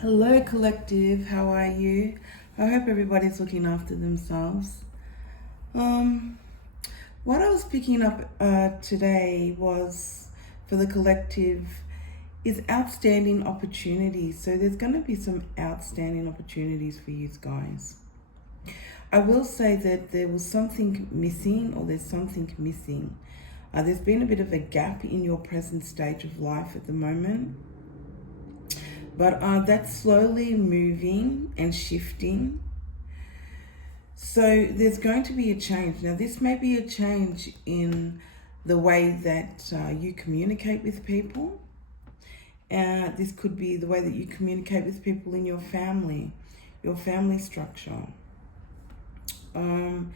Hello, collective. How are you? I hope everybody's looking after themselves. Um, what I was picking up today was for the collective is outstanding opportunities. So there's going to be some outstanding opportunities for you guys. I will say that there was something missing, or there's something missing. There's been a bit of a gap in your present stage of life at the moment. But that's slowly moving and shifting. So there's going to be a change. Now, this may be a change in the way that you communicate with people. This could be the way that you communicate with people in your family structure. And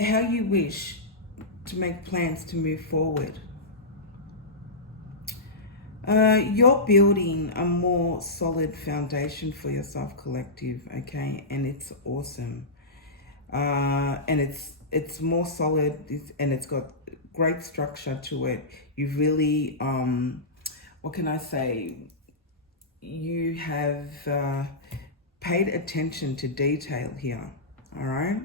how you wish to make plans to move forward. You're building a more solid foundation for yourself, collective, okay? And it's awesome. And it's more solid, and it's got great structure to it. You've really, what can I say? You have paid attention to detail here, all right?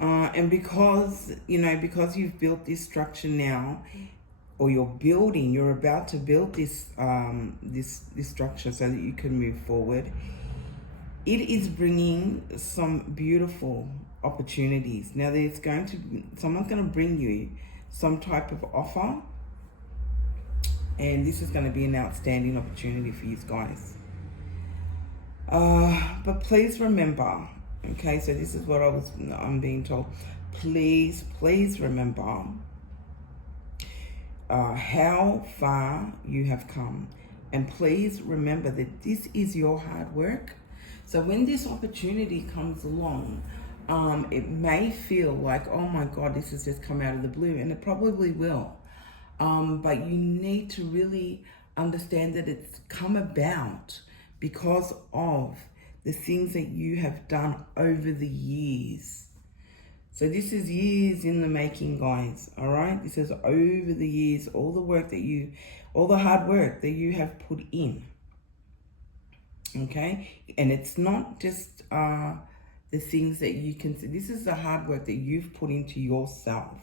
And because you've built this structure now, or you're about to build this this structure so that you can move forward, it is bringing some beautiful opportunities. Now someone's going to bring you some type of offer, and this is going to be an outstanding opportunity for you guys. But please remember, okay, so this is what I'm being told. Please remember how far you have come. And please remember that this is your hard work. So when this opportunity comes along, it may feel like, oh my God, this has just come out of the blue, and it probably will. But you need to really understand that it's come about because of the things that you have done over the years. So this is years in the making, guys, all right? This is over the years, all the hard work that you have put in, okay? And it's not just the things that you can see. This is the hard work that you've put into yourself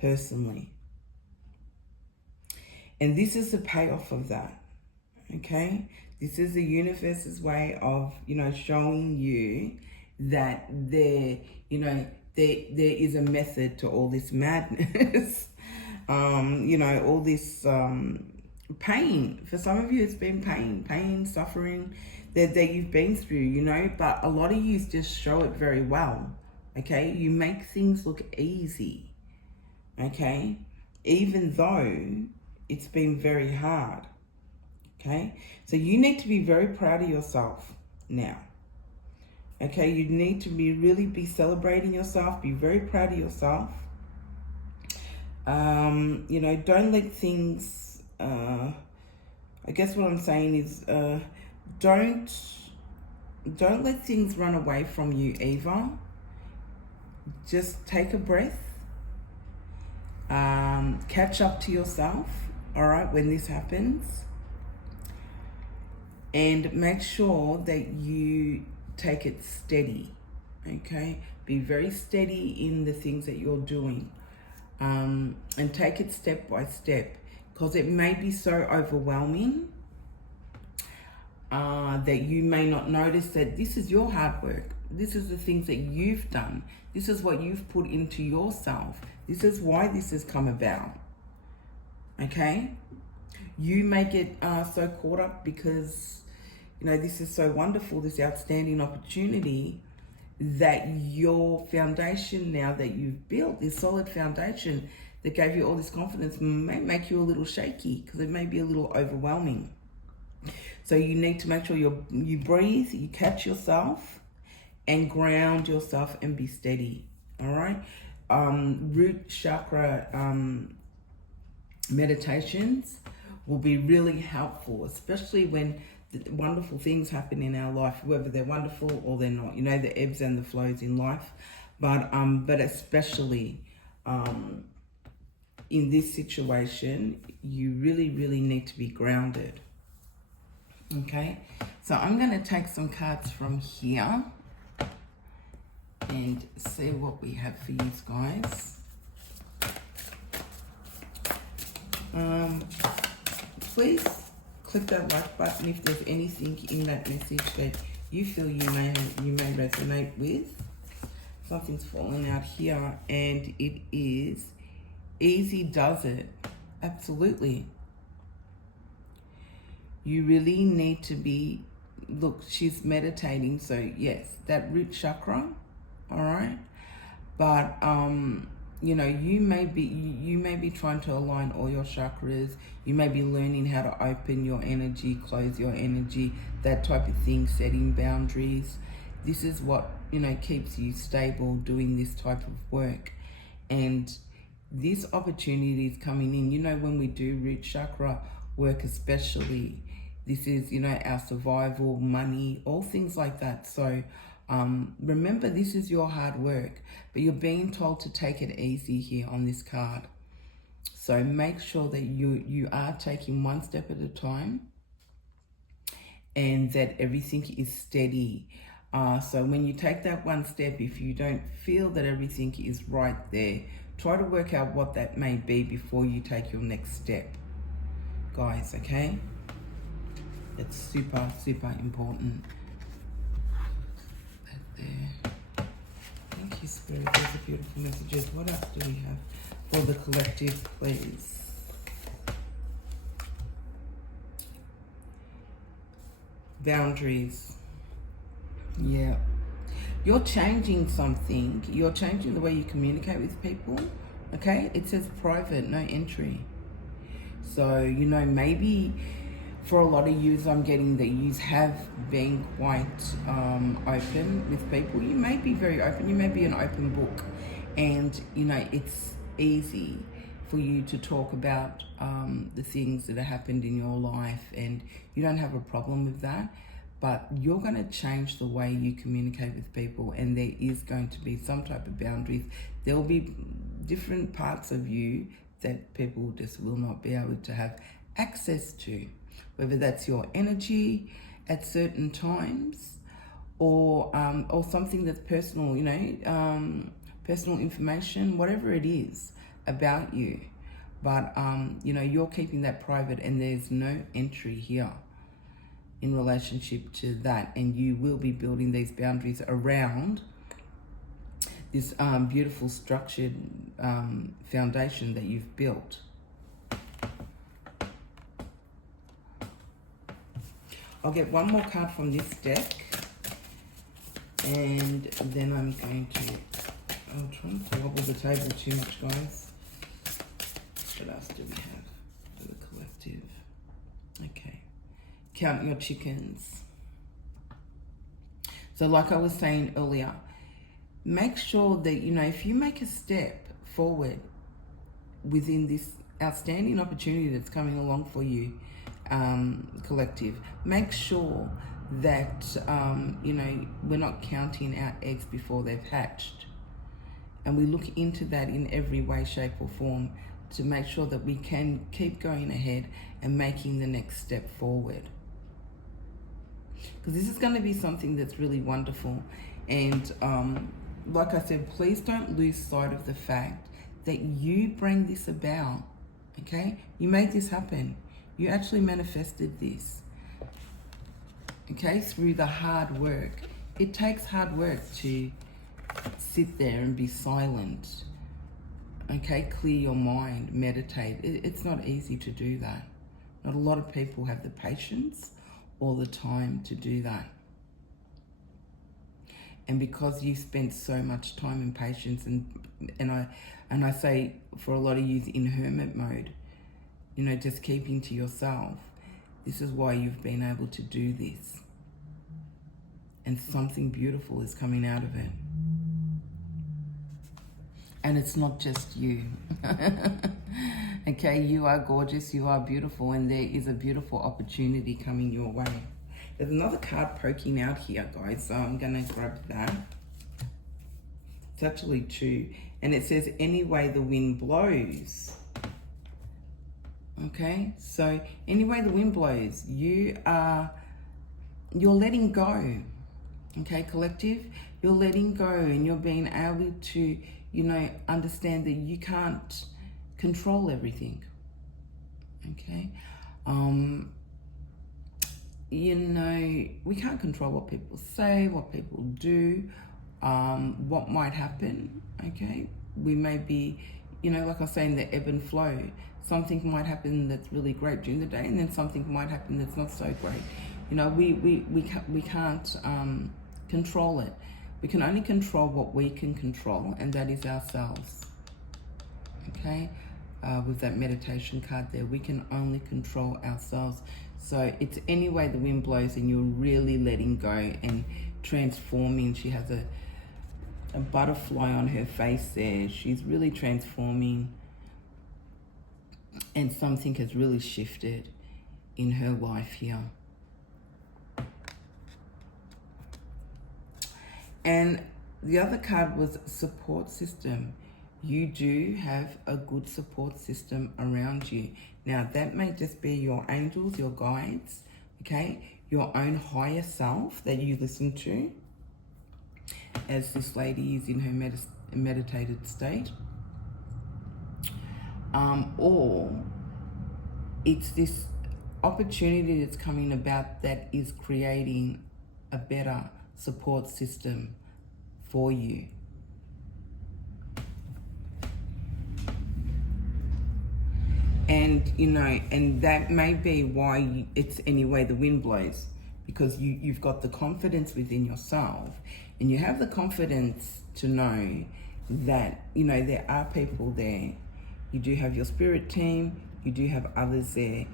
personally. And this is the payoff of that, okay? This is the universe's way of, showing you that there is a method to all this madness. All this pain. For some of you, it's been pain, suffering that you've been through, but a lot of you just show it very well, okay? You make things look easy, okay? Even though it's been very hard, okay? So you need to be very proud of yourself now. Okay, you need to really be celebrating yourself. Be very proud of yourself. Don't let things. I guess what I'm saying is, don't let things run away from you either. Just take a breath. Catch up to yourself. All right, when this happens, and make sure that you take it steady, okay? Be very steady in the things that you're doing, and take it step by step, because it may be so overwhelming that you may not notice that this is your hard work. This is the things that you've done. This is what you've put into yourself. This is why this has come about, okay? You may get so caught up because this is so wonderful, this outstanding opportunity, that your foundation now that you've built, this solid foundation that gave you all this confidence, may make you a little shaky because it may be a little overwhelming. So you need to make sure you breathe, you catch yourself, and ground yourself and be steady, all right? Root chakra meditations will be really helpful, especially when wonderful things happen in our life, whether they're wonderful or they're not. The ebbs and the flows in life, but especially in this situation, you really need to be grounded. Okay, so I'm going to take some cards from here and see what we have for you guys. Please click that like button if there's anything in that message that you feel you may resonate with. Something's falling out here, and it is easy does it. Absolutely. You really need to be, look, she's meditating, so yes, that root chakra, all right? But you know, you may be trying to align all your chakras. You may be learning how to open your energy, close your energy, that type of thing, setting boundaries. This is what, you know, keeps you stable doing this type of work. And this opportunity is coming in. You know, when we do root chakra work especially, this is, you know, our survival, money, all things like that. So remember, this is your hard work, but you're being told to take it easy here on this card. So make sure that you are taking one step at a time and that everything is steady. So when you take that one step, if you don't feel that everything is right there, try to work out what that may be before you take your next step, guys, okay? It's super, super important. That there. Thank you, Spirit. Those are beautiful messages. What else do we have for the collective, please? Boundaries. Yeah. You're changing something. You're changing the way you communicate with people. Okay? It says private, no entry. So, you know, maybe for a lot of yous, I'm getting that yous have been quite open with people. You may be very open. You may be an open book. And, you know, it's easy for you to talk about the things that have happened in your life. And you don't have a problem with that. But you're going to change the way you communicate with people. And there is going to be some type of boundaries. There will be different parts of you that people just will not be able to have access to. Whether that's your energy at certain times or something that's personal, you know, personal information, whatever it is about you. But, you know, you're keeping that private and there's no entry here in relationship to that. And you will be building these boundaries around this beautiful structured foundation that you've built. I'll get one more card from this deck, and then I'm going to, I'm trying to wobble the table too much, guys. What else do we have for the collective? Okay. Count your chickens. So like I was saying earlier, make sure that, you know, if you make a step forward within this outstanding opportunity that's coming along for you, collective, make sure that, you know, we're not counting our eggs before they've hatched. And we look into that in every way, shape or form to make sure that we can keep going ahead and making the next step forward. Because this is going to be something that's really wonderful. And like I said, please don't lose sight of the fact that you bring this about, okay? You made this happen. You actually manifested this, okay, through the hard work. It takes hard work to sit there and be silent, okay, clear your mind, meditate. It's not easy to do that. Not a lot of people have the patience or the time to do that. And because you spent so much time and patience, and I say for a lot of you in hermit mode, you know, just keeping to yourself, this is why you've been able to do this. And something beautiful is coming out of it. And it's not just you. Okay, you are gorgeous, you are beautiful, and there is a beautiful opportunity coming your way. There's another card poking out here, guys, so I'm going to grab that. It's actually two. And it says, any way the wind blows. Okay, so any way the wind blows, you are you're letting go. Okay, collective, you're letting go, and you're being able to, understand that you can't control everything. Okay, we can't control what people say, what people do, what might happen. Okay, we may be, like I was saying, the ebb and flow. Something might happen that's really great during the day, and then something might happen that's not so great. We can't control it. We can only control what we can control, and that is ourselves. Okay, with that meditation card there, we can only control ourselves. So it's any way the wind blows, and you're really letting go and transforming. She has a butterfly on her face there. She's really transforming, and something has really shifted in her life here. And the other card was support system. You do have a good support system around you. Now, that may just be your angels, your guides, okay? Your own higher self that you listen to, as this lady is in her meditated state. Or it's this opportunity that's coming about that is creating a better support system for you. And and that may be why it's any way the wind blows, because you've got the confidence within yourself, and you have the confidence to know that there are people there. You do have your spirit team, you do have others there,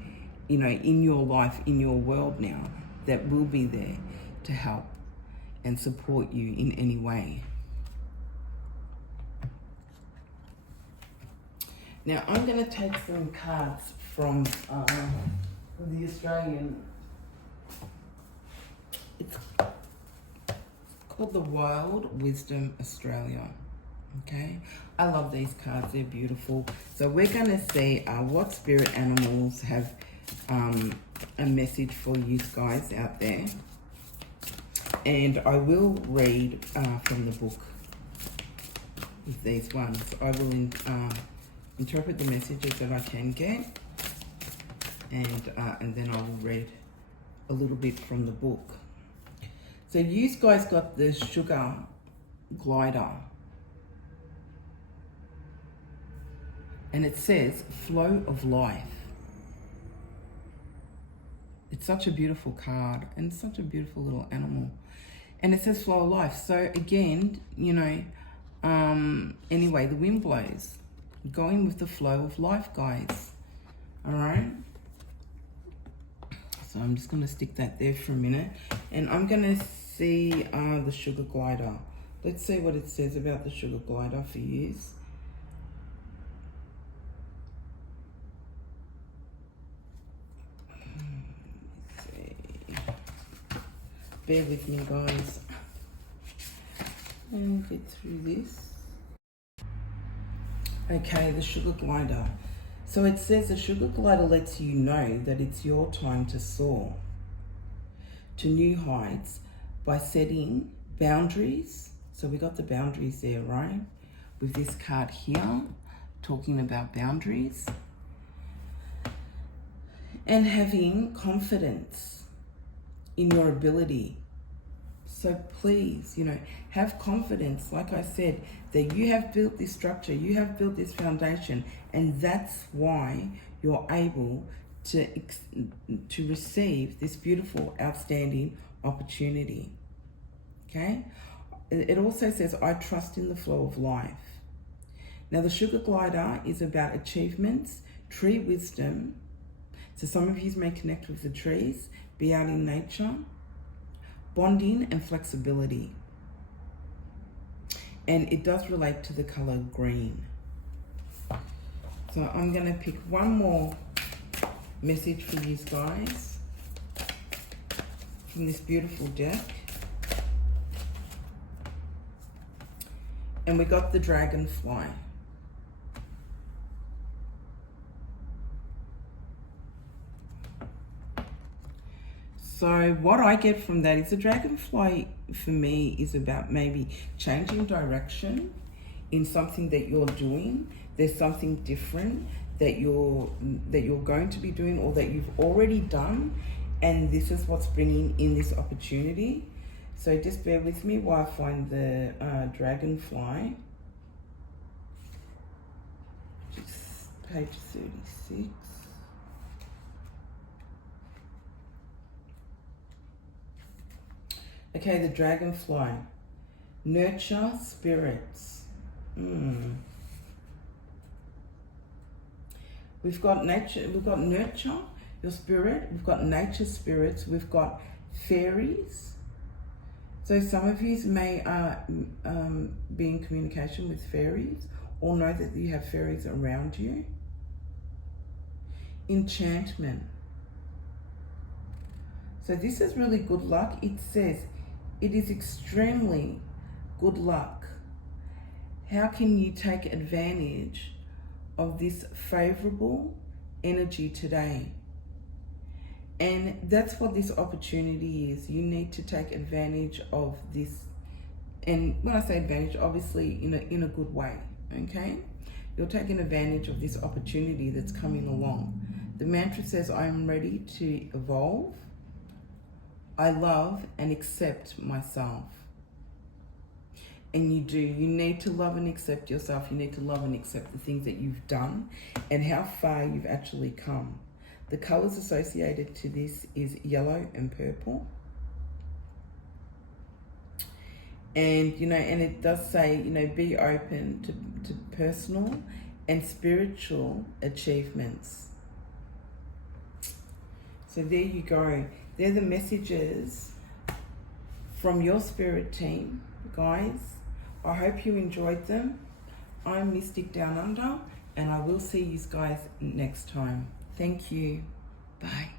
in your life, in your world now, that will be there to help and support you in any way. Now, I'm going to take some cards from the Australian. It's called the Wild Wisdom Australia. Okay, I love these cards. They're beautiful. So we're going to see what spirit animals have a message for you guys out there. And I will read from the book with these ones. I will interpret the messages that I can get, and then I will read a little bit from the book. So you guys got the sugar glider, and it says flow of life. It's such a beautiful card, and such a beautiful little animal, and it says flow of life. So again, anyway, the wind blows. Going with the flow of life, guys. All right. So I'm just going to stick that there for a minute, and I'm going to see the sugar glider. Let's see what it says about the sugar glider for you. Let's see. Bear with me, guys. And get through this. Okay, the sugar glider. So it says the sugar glider lets you know that it's your time to soar to new heights by setting boundaries. So we got the boundaries there, right? With this card here, talking about boundaries. And having confidence in your ability. So please, have confidence, like I said, that you have built this structure, you have built this foundation, and that's why you're able to receive this beautiful, outstanding opportunity. Okay? It also says, I trust in the flow of life. Now, the sugar glider is about achievements, tree wisdom. So some of you may connect with the trees, be out in nature, bonding and flexibility. And it does relate to the color green. So I'm going to pick one more message for you guys from this beautiful deck. And we got the dragonfly. So what I get from that is the dragonfly for me is about maybe changing direction in something that you're doing. There's something different that you're going to be doing or that you've already done, and this is what's bringing in this opportunity. So just bear with me while I find the dragonfly. Just page 36. Okay, the dragonfly. Nurture spirits. We've got nature, we've got nurture, your spirit, we've got nature spirits, we've got fairies. So some of you may be in communication with fairies or know that you have fairies around you. Enchantment. So this is really good luck. It says it is extremely good luck. How can you take advantage of this favorable energy today? And that's what this opportunity is. You need to take advantage of this. And when I say advantage, obviously in a good way, okay? You're taking advantage of this opportunity that's coming along. The mantra says, I am ready to evolve. I love and accept myself. And you do. You need to love and accept yourself. You need to love and accept the things that you've done and how far you've actually come. The colors associated to this is yellow and purple. And, and it does say, be open to personal and spiritual achievements. So there you go. They're the messages from your spirit team, guys. I hope you enjoyed them. I'm Mystic Downunder, and I will see you guys next time. Thank you. Bye.